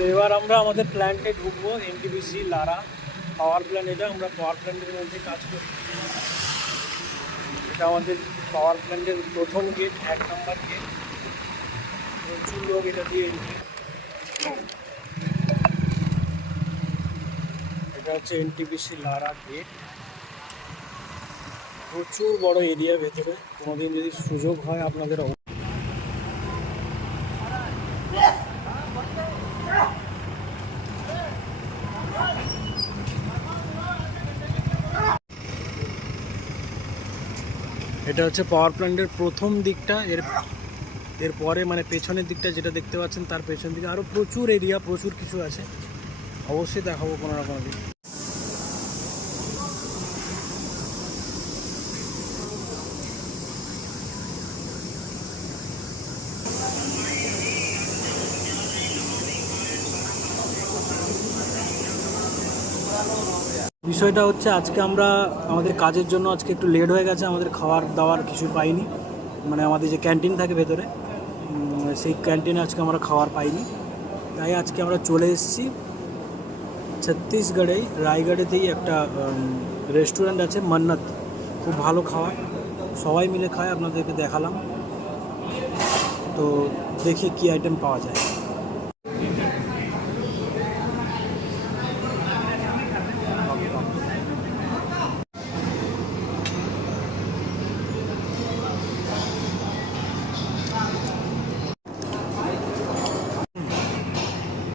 তো এবার আমরা আমাদের প্ল্যান্টে ঢুকবো, এনটিপিসি লারা পাওয়ার প্ল্যান্ট। এটা আমরা পাওয়ার প্ল্যান্টের মধ্যে কাজ করি। এটা আমাদের পাওয়ার প্ল্যান্টের প্রথম গেট, 1 নম্বর গেট। প্রচুর লোক এটা দিয়ে এন্ট্রি। এটা হচ্ছে এনটিপিসি লারা গেট। প্রচুর বড় এরিয়া ভেতরে। কোনোদিন যদি সুযোগ হয় আপনাদের এটা হচ্ছে পাওয়ার প্ল্যান্টের প্রথম দিকটা। এরপরে মানে পেছনের দিকটা যেটা দেখতে পাচ্ছেন, তার পেছন দিকে আরও প্রচুর এরিয়া, প্রচুর কিছু আছে। অবশ্যই দেখাবো কোনো না কোনো দিন। বিষয়টা হচ্ছে আজকে আমরা আমাদের কাজের জন্য আজকে একটু লেট হয়ে গেছে। আমাদের খাবার দাওয়ার কিছু পাইনি, মানে আমাদের যে ক্যান্টিন থাকে ভেতরে, সেই ক্যান্টিনে আজকে আমরা খাবার পাইনি। তাই আজকে আমরা চলে এসেছি ছত্তিশগড়েই রায়গড়েতেই একটা রেস্টুরেন্ট আছে, মান্নাত। খুব ভালো খাবার, সবাই মিলে খায়। আপনাদেরকে দেখালাম, তো দেখি কী আইটেম পাওয়া যায়।